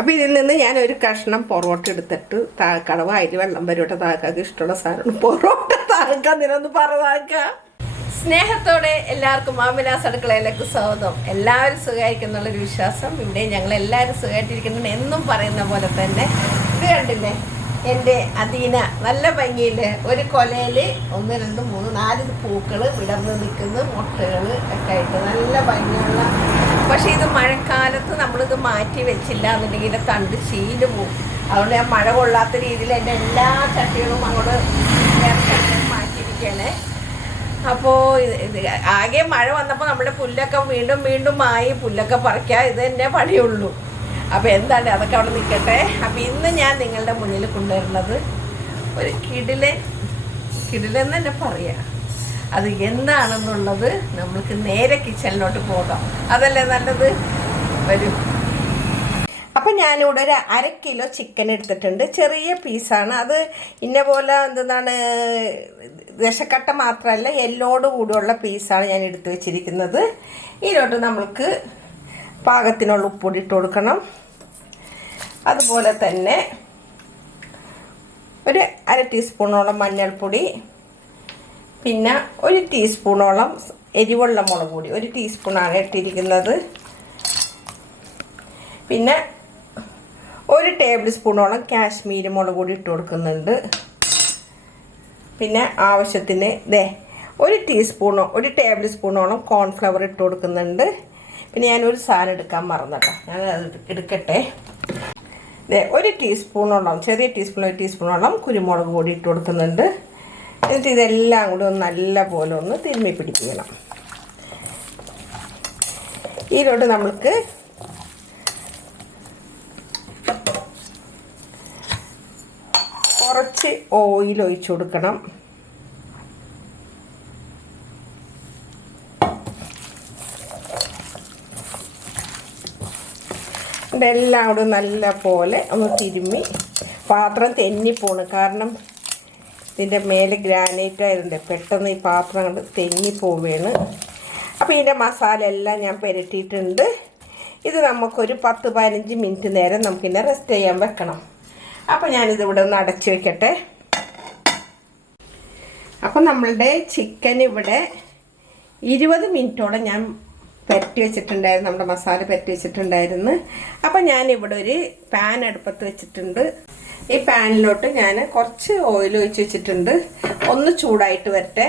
അപ്പോൾ ഇതിൽ നിന്ന് ഞാൻ ഒരു കഷ്ണം പൊറോട്ട എടുത്തിട്ട് താഴക്കടവ് അതിൽ വെള്ളം വരോട്ടെ. താഴക്കാക്ക് ഇഷ്ടമുള്ള സാധനം പൊറോട്ട താഴക്കാൻ നിന്നൊന്ന് പറതാക്കാം. സ്നേഹത്തോടെ എല്ലാവർക്കും ആമിനാസ് അടുക്കളയിലേക്ക് സ്വാഗതം. എല്ലാവരും സുഖമായിരിക്കുന്നുള്ളൊരു വിശ്വാസം. ഇവിടെ ഞങ്ങൾ എല്ലാവരും സുഖമായിട്ടിരിക്കുന്നുണ്ട് എന്നും പറയുന്ന പോലെ തന്നെ. ഇത് കണ്ടില്ലേ, എൻ്റെ അദീന നല്ല ഭംഗിയിൽ ഒരു കൊലയിൽ 1 2 3 4 പൂക്കൾ വിടർന്ന് നിൽക്കുന്ന മുട്ടകൾ ഒക്കെ ആയിട്ട് നല്ല ഭംഗിയുള്ള. പക്ഷേ ഇത് മഴക്കാലത്ത് നമ്മളിത് മാറ്റി വെച്ചില്ല എന്നുണ്ടെങ്കിൽ തണ്ട് ചീല് പോകും. അതുകൊണ്ട് ഞാൻ മഴ കൊള്ളാത്ത രീതിയിൽ എൻ്റെ എല്ലാ ചട്ടികളും അങ്ങോട്ട് മാറ്റിയിരിക്കുകയാണ്. അപ്പോൾ ആകെ മഴ വന്നപ്പോൾ നമ്മുടെ പുല്ലൊക്കെ വീണ്ടും വീണ്ടും മായി പുല്ലൊക്കെ പറിക്കുക, ഇത് തന്നെ പണിയുള്ളൂ. അപ്പോൾ എന്താണ് അതൊക്കെ അവിടെ നിൽക്കട്ടെ. അപ്പോൾ ഇന്ന് ഞാൻ നിങ്ങളുടെ മുന്നിൽ കൊണ്ടുവരുന്നത് ഒരു കിടിലെന്ന് തന്നെ പറയാം. അത് എന്താണെന്നുള്ളത് നമ്മൾക്ക് നേരെ കിച്ചണിലോട്ട് പോകാം. അതല്ലേ നല്ലത്? വരും. അപ്പം ഞാനിവിടെ ഒരു 1/2 കിലോ ചിക്കൻ എടുത്തിട്ടുണ്ട്. ചെറിയ പീസാണ് അത്. ഇന്ന പോലെ എന്താണ് ദശക്കട്ട മാത്രമല്ല എല്ലോട് കൂടിയുള്ള പീസാണ് ഞാൻ എടുത്തു വെച്ചിരിക്കുന്നത്. ഇതിലോട്ട് നമ്മൾക്ക് പാകത്തിനുള്ള ഉപ്പൊടി ഇട്ട് കൊടുക്കണം. അതുപോലെ തന്നെ ഒരു 1/2 ടീസ്പൂണോളം മഞ്ഞൾപ്പൊടി, പിന്നെ 1 ടീസ്പൂണോളം എരിവുള്ള മുളക് പൊടി 1 ടീസ്പൂണാണ് ഇട്ടിരിക്കുന്നത്. പിന്നെ 1 ടേബിൾ സ്പൂണോളം കാശ്മീരി മുളക് പൊടി ഇട്ട് കൊടുക്കുന്നുണ്ട്. പിന്നെ ആവശ്യത്തിന് 1 ടേബിൾ സ്പൂണോളം കോൺഫ്ലവർ ഇട്ട് കൊടുക്കുന്നുണ്ട്. പിന്നെ ഞാനൊരു സാധനം എടുക്കാൻ മറന്നട്ടോ, ഞാൻ അത് എടുക്കട്ടെ. 1 ടീസ്പൂണോളം ചെറിയ ടീസ്പൂൺ 1 ടീസ്പൂണോളം കുരുമുളക് പൊടി ഇട്ട് കൊടുക്കുന്നുണ്ട്. എന്നിട്ട് ഇതെല്ലാം കൂടി ഒന്ന് നല്ല പോലെ ഒന്ന് തിരുമ്മി പിടിപ്പിക്കണം. ഇതിലോട്ട് നമ്മൾക്ക് കുറച്ച് ഓയിൽ ഒഴിച്ചു കൊടുക്കണം. ഇതെല്ലാം കൂടെ നല്ല പോലെ ഒന്ന് തിരുമ്മി. പാത്രം തെന്നിപ്പോണ്, കാരണം ഇതിൻ്റെ മേലെ ഗ്രാനൈറ്റ് ആയതുകൊണ്ട് പെട്ടെന്ന് ഈ പാത്രം കൊണ്ട് തെന്നിപ്പോവുകയാണ്. അപ്പോൾ ഇതിൻ്റെ മസാല എല്ലാം ഞാൻ പുരട്ടിയിട്ടുണ്ട്. ഇത് നമുക്കൊരു 10-15 മിനിറ്റ് നേരം നമുക്കിന്നെ റെസ്റ്റ് ചെയ്യാൻ വെക്കണം. അപ്പോൾ ഞാനിതിവിടെ ഒന്ന് അടച്ചു വെക്കട്ടെ. അപ്പോൾ നമ്മളുടെ ചിക്കൻ ഇവിടെ 20 മിനിറ്റോളം ഞാൻ പുരട്ടി വെച്ചിട്ടുണ്ടായിരുന്നു. നമ്മുടെ മസാല പുരട്ടി വെച്ചിട്ടുണ്ടായിരുന്നു. അപ്പോൾ ഞാനിവിടെ ഒരു പാൻ അടുപ്പത്ത് വെച്ചിട്ടുണ്ട്. ഈ പാനിലോട്ട് ഞാൻ കുറച്ച് ഓയിൽ ഒഴിച്ച് വെച്ചിട്ടുണ്ട്. ഒന്ന് ചൂടായിട്ട് വരട്ടെ.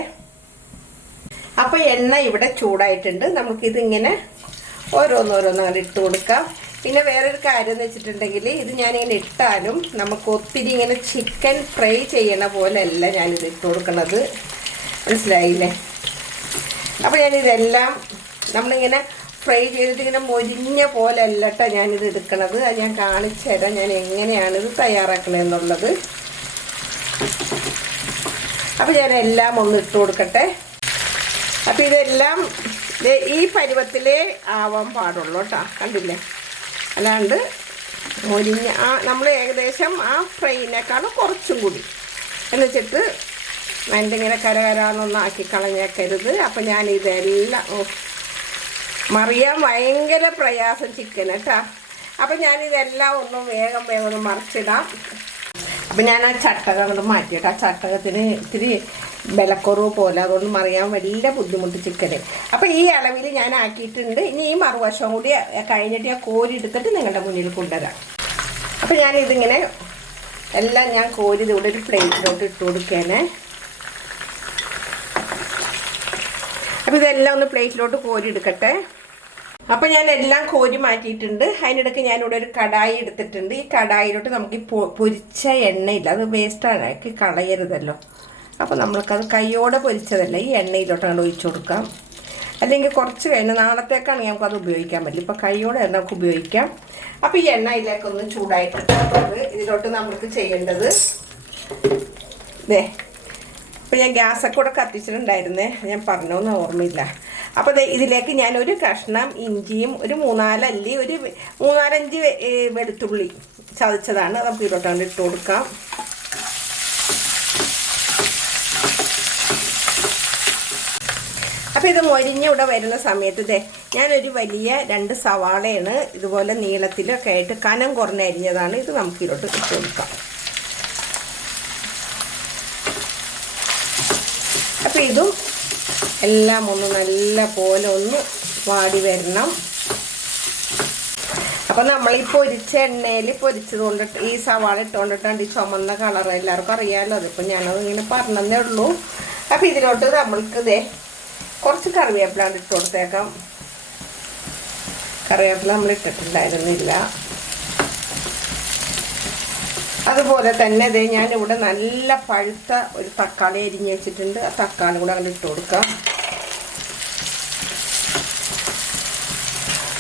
അപ്പോൾ എണ്ണ ഇവിടെ ചൂടായിട്ടുണ്ട്. നമുക്കിതിങ്ങനെ ഓരോന്നോരോന്ന് അങ്ങനെ ഇട്ട് കൊടുക്കാം. പിന്നെ വേറൊരു കാര്യം എന്ന് വെച്ചിട്ടുണ്ടെങ്കിൽ, ഇത് ഞാനിങ്ങനെ ഇട്ടാലും നമുക്ക് ഒത്തിരി ഇങ്ങനെ ചിക്കൻ ഫ്രൈ ചെയ്യണ പോലെയല്ല ഞാനിത് ഇട്ട് കൊടുക്കണത്. മനസ്സിലായില്ലേ? അപ്പോൾ ഞാനിതെല്ലാം നമ്മളിങ്ങനെ ഫ്രൈ ചെയ്തിട്ട് ഇങ്ങനെ മൊരിഞ്ഞ പോലെ അല്ല കേട്ടോ ഞാനിത് എടുക്കണത്. അത് ഞാൻ കാണിച്ചു തരാം ഞാൻ എങ്ങനെയാണിത് തയ്യാറാക്കണമെന്നുള്ളത്. അപ്പോൾ ഞാനെല്ലാം ഒന്ന് ഇട്ട് കൊടുക്കട്ടെ. അപ്പോൾ ഇതെല്ലാം ഈ പരുവത്തിലേ ആവാൻ പാടുള്ളൂ കേട്ടോ. കണ്ടില്ലേ? അല്ലാണ്ട് മൊരിഞ്ഞ നമ്മൾ ഏകദേശം ആ ഫ്രൈനേക്കാളും കുറച്ചും കൂടി എന്ന് വെച്ചിട്ട് അതിൻ്റെ ഇങ്ങനെ കരകരാന്നൊന്നും ആക്കി കളഞ്ഞേക്കരുത്. അപ്പം ഞാനിതെല്ലാം മറിയാൻ ഭയങ്കര പ്രയാസം ചിക്കൻ കേട്ടോ. അപ്പം ഞാനിതെല്ലാം ഒന്നും വേഗം ഒന്ന് മറിച്ചിടാം. അപ്പം ഞാൻ ആ ചട്ടകം കൊണ്ട് മാറ്റിയിട്ട് ആ ചട്ടകത്തിന് ഇത്തിരി വിലക്കുറവ് പോലെ, അതുകൊണ്ട് മറിയാൻ വലിയ ബുദ്ധിമുട്ട് ചിക്കന്. അപ്പോൾ ഈ അളവിൽ ഞാൻ ആക്കിയിട്ടുണ്ട്. ഇനി ഈ മറുവശം കൂടി കഴിഞ്ഞിട്ട് ഞാൻ കോരി എടുത്തിട്ട് നിങ്ങളുടെ മുന്നിൽ കൊണ്ടുവരാം. അപ്പോൾ ഞാനിതിങ്ങനെ എല്ലാം ഞാൻ കോരി ഇതിവിടെ ഒരു പ്ലേറ്റിലോട്ട് ഇട്ട് കൊടുക്കേനെ. അപ്പോൾ ഇതെല്ലാം ഒന്ന് പ്ലേറ്റിലോട്ട് കോരി എടുക്കട്ടെ. അപ്പോൾ ഞാൻ എല്ലാം കോരി മാറ്റിയിട്ടുണ്ട്. അതിനിടയ്ക്ക് ഞാനിവിടെ ഒരു കടായി എടുത്തിട്ടുണ്ട്. ഈ കടായിലോട്ട് നമുക്ക് ഈ പൊരിച്ച എണ്ണയില്ല, അത് വേസ്റ്റാണ്, കളയരുതല്ലോ. അപ്പോൾ നമ്മൾക്കത് കൈയോടെ പൊരിച്ചതല്ല, ഈ എണ്ണയിലോട്ട് അങ്ങോട്ട് ഒഴിച്ചു കൊടുക്കാം. അല്ലെങ്കിൽ കുറച്ച് കഴിഞ്ഞ് നാളത്തേക്കാണെങ്കിൽ നമുക്കത് ഉപയോഗിക്കാൻ പറ്റില്ല. ഇപ്പോൾ കൈയോടെ നമുക്ക് ഉപയോഗിക്കാം. അപ്പോൾ ഈ എണ്ണയിലേക്കൊന്ന് ചൂടായിട്ടിട്ടുണ്ട്. ഇതിലോട്ട് നമുക്ക് ചെയ്യേണ്ടത് അപ്പോൾ ഞാൻ ഗ്യാസൊക്കെ കൂടെ കത്തിച്ചിട്ടുണ്ടായിരുന്നേ, ഞാൻ പറഞ്ഞോന്ന് ഓർമ്മയില്ല. അപ്പോൾ ഇതിലേക്ക് ഞാനൊരു കഷ്ണം ഇഞ്ചിയും ഒരു 3-4 അല്ലി ഒരു 3-4-5 വെളുത്തുള്ളി ചതച്ചതാണ് നമുക്ക് ഇതിലോട്ടാണ് ഇട്ട് കൊടുക്കാം. അപ്പോൾ ഇത് മൊരിഞ്ഞിവിടെ വരുന്ന സമയത്ത് ഇതേ ഞാനൊരു വലിയ 2 സവാളയാണ് ഇതുപോലെ നീളത്തിലൊക്കെ ആയിട്ട് കനം കുറഞ്ഞ അരിഞ്ഞതാണ്. ഇത് നമുക്ക് ഇതിലോട്ട് ഇട്ട് കൊടുക്കാം. അപ്പോൾ ഇതും എല്ലാം ഒന്ന് നല്ല പോലെ ഒന്ന് വാടി വരണം. അപ്പോൾ നമ്മൾ ഈ പൊരിച്ച എണ്ണയിൽ പൊരിച്ചത് കൊണ്ടിട്ട് ഈ സവാള ഇട്ടുകൊണ്ടിട്ടാണ് ഈ ചുമന്ന കളർ എല്ലാവർക്കും അറിയാമല്ലോ. അതിപ്പോൾ ഞാനത് ഇങ്ങനെ പറഞ്ഞതേ ഉള്ളൂ. അപ്പോൾ ഇതിലോട്ട് നമ്മൾക്ക് ഇതേ കുറച്ച് കറിവേപ്പില ഇട്ട് കൊടുത്തേക്കാം. കറിവേപ്പില നമ്മൾ ഇട്ടിട്ടുണ്ടായിരുന്നില്ല. അതുപോലെ തന്നെ ഇതേ ഞാനിവിടെ നല്ല പഴുത്ത ഒരു തക്കാളി അരിഞ്ഞ് വെച്ചിട്ടുണ്ട്. ആ തക്കാളി കൂടെ അങ്ങനെ ഇട്ട് കൊടുക്കാം.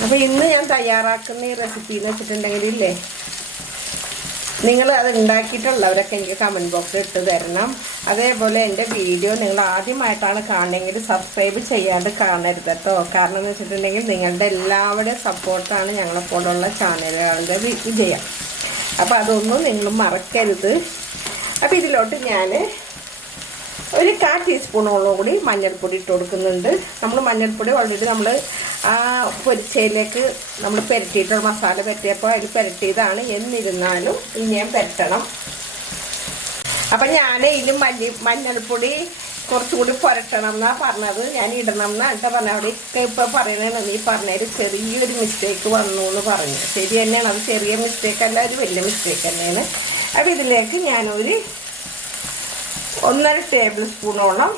അപ്പോൾ ഇന്ന് ഞാൻ തയ്യാറാക്കുന്ന ഈ റെസിപ്പി എന്ന് വെച്ചിട്ടുണ്ടെങ്കിൽ ഇല്ലേ, നിങ്ങൾ അത് ഉണ്ടാക്കിയിട്ടുള്ളവരൊക്കെ എനിക്ക് കമൻറ്റ് ബോക്സിൽ ഇട്ട് തരണം. അതേപോലെ എൻ്റെ വീഡിയോ നിങ്ങൾ ആദ്യമായിട്ടാണ് കാണണമെങ്കിൽ സബ്സ്ക്രൈബ് ചെയ്യാണ്ട് കാണരുത് കേട്ടോ. കാരണം എന്ന് വെച്ചിട്ടുണ്ടെങ്കിൽ നിങ്ങളുടെ എല്ലാവരുടെയും സപ്പോർട്ടാണ് ഞങ്ങളെപ്പോലുള്ള ചാനലുകളുടെ വിജയം. അപ്പോൾ അതൊന്നും നിങ്ങൾ മറക്കരുത്. അപ്പോൾ ഇതിലോട്ട് ഞാൻ ഒരു 1/4 ടീസ്പൂണോളം കൂടി മഞ്ഞൾപ്പൊടി ഇട്ട് കൊടുക്കുന്നുണ്ട്. നമ്മൾ മഞ്ഞൾപ്പൊടി ഓൾറെഡി നമ്മൾ ആ പൊരിച്ചയിലേക്ക് നമ്മൾ പുരട്ടിയിട്ടുള്ള മസാല പുരട്ടിയപ്പോൾ അതിൽ പുരട്ടിയതാണ്. എന്നിരുന്നാലും ഇനിയും പുരട്ടണം. അപ്പം ഞാൻ ഇതിൽ മഞ്ഞൾപ്പൊടി കുറച്ചുകൂടി പുരട്ടണം എന്നാണ് പറഞ്ഞത്. ഞാൻ ഇടണം എന്നാണ് കേട്ടോ പറഞ്ഞത്. അവിടെ ഇപ്പോൾ പറയണത് നീ പറഞ്ഞതിൽ ചെറിയൊരു മിസ്റ്റേക്ക് വന്നു എന്ന് പറഞ്ഞു. ശരി തന്നെയാണ്, അത് ചെറിയ മിസ്റ്റേക്ക് അല്ല, ഒരു വലിയ മിസ്റ്റേക്ക് തന്നെയാണ്. അപ്പോൾ ഇതിലേക്ക് ഞാനൊരു 1.5 ടേബിൾ സ്പൂണോളം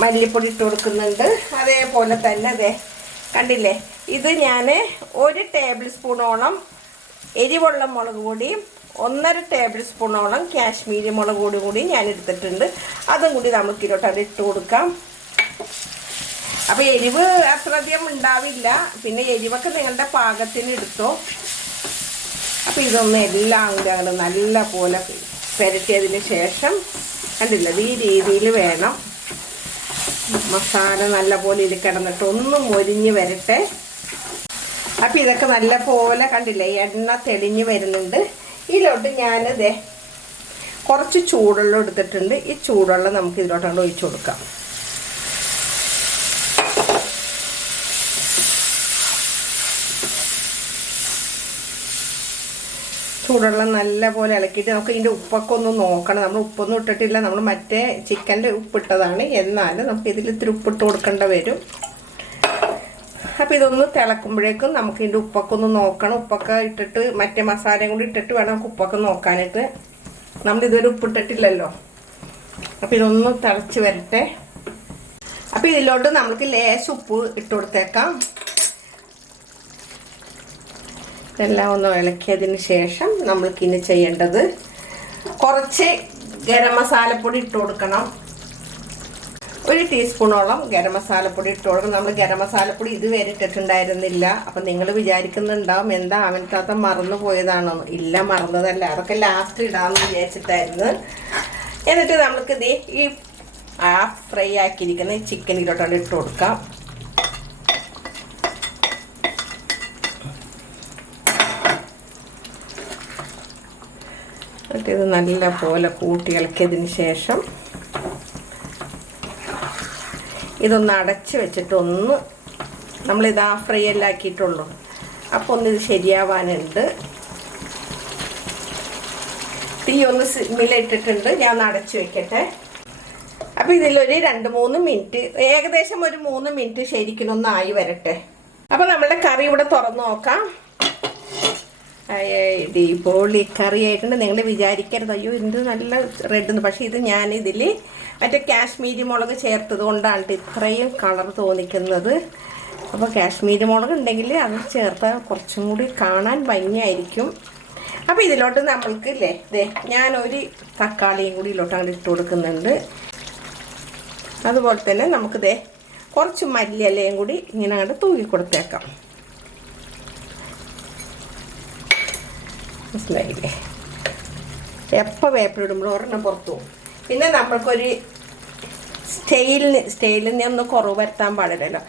മല്ലിപ്പൊടി ഇട്ട് കൊടുക്കുന്നുണ്ട്. അതേപോലെ തന്നെ അതെ കണ്ടില്ലേ, ഇത് ഞാൻ 1 ടേബിൾ സ്പൂണോളം എരിവുള്ള മുളക് പൊടിയും 1.5 ടേബിൾ സ്പൂണോളം കാശ്മീരി മുളക് പൊടി കൂടി ഞാൻ എടുത്തിട്ടുണ്ട്. അതും കൂടി നമുക്ക് ഇതിലോട്ട് അത് ഇട്ട് കൊടുക്കാം. അപ്പോൾ എരിവ് അത്രയധികം ഉണ്ടാവില്ല, പിന്നെ എരിവൊക്കെ നിങ്ങളുടെ പാകത്തിന് എടുത്തോ. അപ്പോൾ ഇതൊന്നും എല്ലാം കൂടി അങ്ങനെ നല്ല പോലെ പുരട്ടിയതിന് ശേഷം കണ്ടില്ല, ഈ രീതിയിൽ വേണം മസാല നല്ല പോലെ ഇതിൽ കിടന്നിട്ട് ഒന്ന് മൊരിഞ്ഞ് വരട്ടെ. അപ്പോൾ ഇതൊക്കെ നല്ല പോലെ കണ്ടില്ലേ, എണ്ണ തെളിഞ്ഞ് വരുന്നുണ്ട്. ഇതിലോട്ട് ഞാനിതേ കുറച്ച് ചൂടുവെള്ളം എടുത്തിട്ടുണ്ട്. ഈ ചൂടുവെള്ളം നമുക്ക് ഇതിലോട്ടാണ് ഒഴിച്ചു കൊടുക്കാം. ചൂടുവെള്ളം നല്ല പോലെ ഇളക്കിയിട്ട് നമുക്ക് ഇതിൻ്റെ ഉപ്പൊക്കെ ഒന്ന് നോക്കണം. നമ്മൾ ഉപ്പൊന്നും ഇട്ടിട്ടില്ല, നമ്മൾ മറ്റേ ചിക്കൻ്റെ ഉപ്പിട്ടതാണ്. എന്നാലും നമുക്ക് ഇതിൽ ഇത്തിരി ഉപ്പിട്ട് കൊടുക്കേണ്ട വരും. അപ്പോൾ ഇതൊന്ന് തിളക്കുമ്പോഴേക്കും നമുക്ക് ഇതിൻ്റെ ഉപ്പൊക്കെ ഒന്ന് നോക്കണം. ഉപ്പൊക്കെ ഇട്ടിട്ട് മറ്റേ മസാലയും കൂടി ഇട്ടിട്ട് വേണം നമുക്ക് ഉപ്പൊക്കെ നോക്കാനായിട്ട്. നമ്മളിതുവരെ ഉപ്പിട്ടിട്ടില്ലല്ലോ. അപ്പോൾ ഇതൊന്ന് തിളച്ച് വരട്ടെ. അപ്പോൾ ഇതിലോട്ട് നമുക്ക് ലേശം ഉപ്പ് ഇട്ട് കൊടുത്തേക്കാം. ഇതെല്ലാം ഒന്ന് ഇളക്കിയതിന് ശേഷം നമ്മൾക്കിനി ചെയ്യേണ്ടത് കുറച്ച് ഗരം മസാലപ്പൊടി ഇട്ട് കൊടുക്കണം. 1 ടീസ്പൂണോളം ഗരം മസാലപ്പൊടി ഇട്ട് കൊടുക്കണം. നമ്മൾ ഗരം മസാലപ്പൊടി ഇതുവരെ ഇട്ടിട്ടുണ്ടായിരുന്നില്ല. അപ്പം നിങ്ങൾ വിചാരിക്കുന്നുണ്ടാവും എന്താ അവനകത്ത് മറന്നു പോയതാണോ? ഇല്ല, മറന്നതല്ല, അതൊക്കെ ലാസ്റ്റ് ഇടാമെന്ന് വിചാരിച്ചിട്ടായിരുന്നു. എന്നിട്ട് നമുക്കിത് ഈ ഫ്രൈ ആക്കിയിരിക്കുന്ന ഈ ചിക്കനിലോട്ടാണ് ഇട്ട് കൊടുക്കാം. ഇത് നല്ല പോലെ കൂട്ടി ഇളക്കിയതിന് ശേഷം ഇതൊന്ന് അടച്ച് വെച്ചിട്ട് ഒന്ന് നമ്മളിത് ഫ്രൈ എല്ലാം ആക്കിയിട്ടുള്ളൂ. അപ്പോൾ ഒന്ന് ഇത് ശരിയാവാനുണ്ട്. തീ ഒന്ന് സിമ്മിലിട്ടിട്ടുണ്ട്. ഞാൻ അടച്ച് വെക്കട്ടെ. അപ്പോൾ ഇതിലൊരു 2-3 മിനിറ്റ്, ഏകദേശം ഒരു 3 മിനിറ്റ് ശരിക്കും ഒന്ന് ആയി വരട്ടെ. അപ്പോൾ നമ്മളുടെ കറി ഇവിടെ തുറന്ന് നോക്കാം. പൊളി കറി ആയിട്ടുണ്ട്. നിങ്ങൾ വിചാരിക്കരുത് അയ്യോ ഇത് നല്ല റെഡ്, പക്ഷേ ഇത് ഞാനിതിൽ മറ്റേ കാശ്മീരി മുളക് ചേർത്തത് കൊണ്ടാണ് ഇത്രയും കളർ തോന്നിക്കുന്നത്. അപ്പോൾ കാശ്മീരി മുളക് ഉണ്ടെങ്കിൽ അത് ചേർത്താൽ കുറച്ചും കൂടി കാണാൻ ഭംഗിയായിരിക്കും. അപ്പോൾ ഇതിലോട്ട് നമ്മൾക്ക് ഇല്ലേ ഞാനൊരു തക്കാളിയും കൂടി ഇതിലോട്ട് അങ്ങോട്ട് ഇട്ട് കൊടുക്കുന്നുണ്ട്. അതുപോലെ തന്നെ നമുക്ക് കുറച്ച് മല്ലിയിലയും കൂടി ഇങ്ങനെ അങ്ങോട്ട് തൂക്കി കൊടുത്തേക്കാം. മനസ്സിലായില്ലേ? എപ്പോൾ വേപ്പിലിടുമ്പോഴും ഒരെണ്ണം പുറത്തു പോകും. പിന്നെ നമ്മൾക്കൊരു സ്റ്റൈലിന് ഒന്ന് കുറവ് വരുത്താൻ പാടില്ലല്ലോ.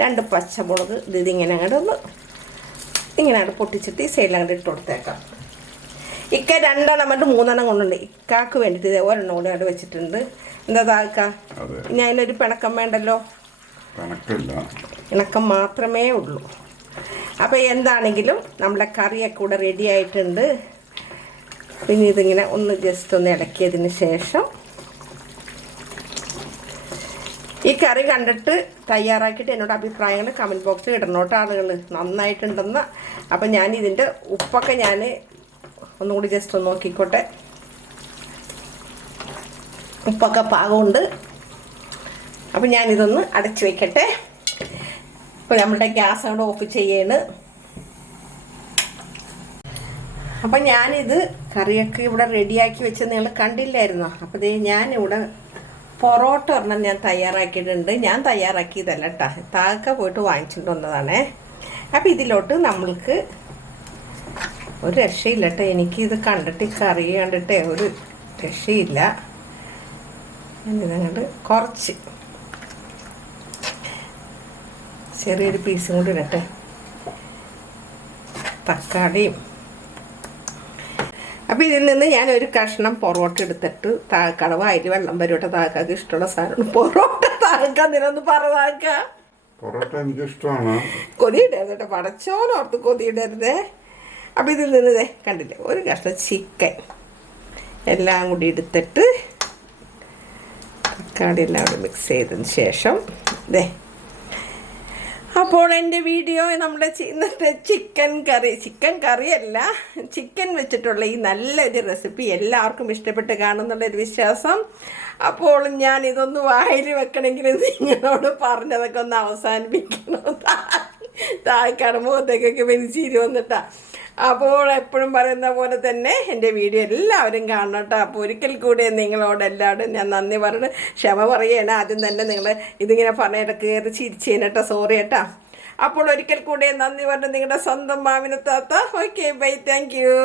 2 പച്ചമുളക് ഇതിങ്ങനെ അങ്ങോട്ട് ഒന്ന് ഇങ്ങനെ അങ്ങോട്ട് പൊട്ടിച്ചിട്ട് ഈ സൈഡിൽ അങ്ങോട്ട് ഇട്ട് കൊടുത്തേക്കാം. ഇക്ക 2 എണ്ണം പറഞ്ഞിട്ട് 3 എണ്ണം കൊണ്ടുണ്ട്. ഇക്കാക്ക് വേണ്ടിയിട്ട് ഇതേ ഒരെണ്ണം കൂടി അവിടെ വെച്ചിട്ടുണ്ട്. എന്താ താക്ക, ഇനി അതിനൊരു പിണക്കം വേണ്ടല്ലോ, ഇണക്കം മാത്രമേ ഉള്ളൂ. അപ്പോൾ എന്താണെങ്കിലും നമ്മുടെ കറിയൊക്കെ കൂടെ റെഡി ആയിട്ടുണ്ട്. പിന്നെ ഇതിങ്ങനെ ഒന്ന് ജസ്റ്റ് ഒന്ന് ഇളക്കിയതിന് ശേഷം ഈ കറി കണ്ടിട്ട് തയ്യാറാക്കിയിട്ട് എന്നോട് അഭിപ്രായങ്ങൾ കമൻറ്റ് ബോക്സിൽ ഇടണോട്ടോ ആളുകൾ, നന്നായിട്ടുണ്ടെന്ന്. അപ്പം ഞാൻ ഇതിൻ്റെ ഉപ്പൊക്കെ ഞാൻ ഒന്നുകൂടി ജസ്റ്റ് ഒന്ന് നോക്കിക്കോട്ടെ. ഉപ്പൊക്കെ പാകമുണ്ട്. അപ്പം ഞാനിതൊന്ന് അടച്ചു വയ്ക്കട്ടെ. ഇപ്പോൾ നമ്മുടെ ഗ്യാസ് അങ്ങോട്ട് ഓഫ് ചെയ്യാണ്. അപ്പം ഞാനിത് കറിയൊക്കെ ഇവിടെ റെഡിയാക്കി വെച്ച് നിങ്ങൾ കണ്ടില്ലായിരുന്നോ? അപ്പോൾ ദേ ഞാനിവിടെ പൊറോട്ട ഒരെണ്ണം ഞാൻ തയ്യാറാക്കിയിട്ടുണ്ട്. ഞാൻ തയ്യാറാക്കിയതല്ല കേട്ടോ, താക്ക പോയിട്ട് വാങ്ങിച്ചിട്ട് വന്നതാണേ. അപ്പം ഇതിലോട്ട് നമ്മൾക്ക് ഒരു രക്ഷയില്ല കേട്ടോ. എനിക്കിത് കണ്ടിട്ട് കറി കണ്ടിട്ടേ ഒരു രക്ഷയില്ല. ഞാനിതങ്ങോട്ട് കുറച്ച് ചെറിയൊരു പീസും കൂടി ഇടട്ടെ. തക്കാളിയും. അപ്പോൾ ഇതിൽ നിന്ന് ഞാനൊരു കഷ്ണം പൊറോട്ട എടുത്തിട്ട് താഴക്കാട് വായിൽ വെള്ളം വരും. താഴക്കാക്ക് ഇഷ്ടമുള്ള സാധനമാണ് പൊറോട്ട. താഴക്ക നിനൊന്ന് പറതാക്ക. പൊറോട്ട എനിക്ക് ഇഷ്ടമാണ്. കൊതിയിടരുത് കേട്ടോ, പടച്ചോനോർത്ത് കൊതിയിടരുതേ. അപ്പം ഇതിൽ നിന്ന് ഇതേ കണ്ടില്ലേ, ഒരു കഷ്ണം ചിക്കൻ എല്ലാം കൂടി എടുത്തിട്ട് തക്കാളി എല്ലാം കൂടി മിക്സ് ചെയ്തതിന് ശേഷം ഇതേ. അപ്പോൾ എൻ്റെ വീഡിയോ നമ്മുടെ ഇന്നത്തെ ചിക്കൻ കറിയല്ല, ചിക്കൻ വെച്ചിട്ടുള്ള ഈ നല്ലൊരു റെസിപ്പി എല്ലാവർക്കും ഇഷ്ടപ്പെട്ട് കാണുന്നുള്ളൊരു വിശ്വാസം. അപ്പോൾ ഞാൻ ഇതൊന്ന് വായിൽ വെക്കണമെങ്കിൽ നിങ്ങളോട് പറഞ്ഞതൊക്കെ ഒന്ന് അവസാനിപ്പിക്കണം. താഴെക്കാട് മുഖത്തേക്കൊക്കെ വലിച്ചിരി വന്നിട്ടാ. അപ്പോൾ എപ്പോഴും പറയുന്ന പോലെ തന്നെ എൻ്റെ വീഡിയോ എല്ലാവരും കാണണം കേട്ടോ. അപ്പോൾ ഒരിക്കൽ കൂടി നിങ്ങളോട് എല്ലാവരും ഞാൻ നന്ദി പറഞ്ഞു ക്ഷമ പറയുകയാണ്. ആദ്യം തന്നെ നിങ്ങൾ ഇതിങ്ങനെ പറഞ്ഞിട്ട് കയറി ചിരിച്ചേനെ കേട്ടോ, സോറി കേട്ടോ. അപ്പോൾ ഒരിക്കൽ കൂടി നന്ദി പറഞ്ഞു നിങ്ങളുടെ സ്വന്തം മാമിനത്താത്ത. Okay bye, thank U.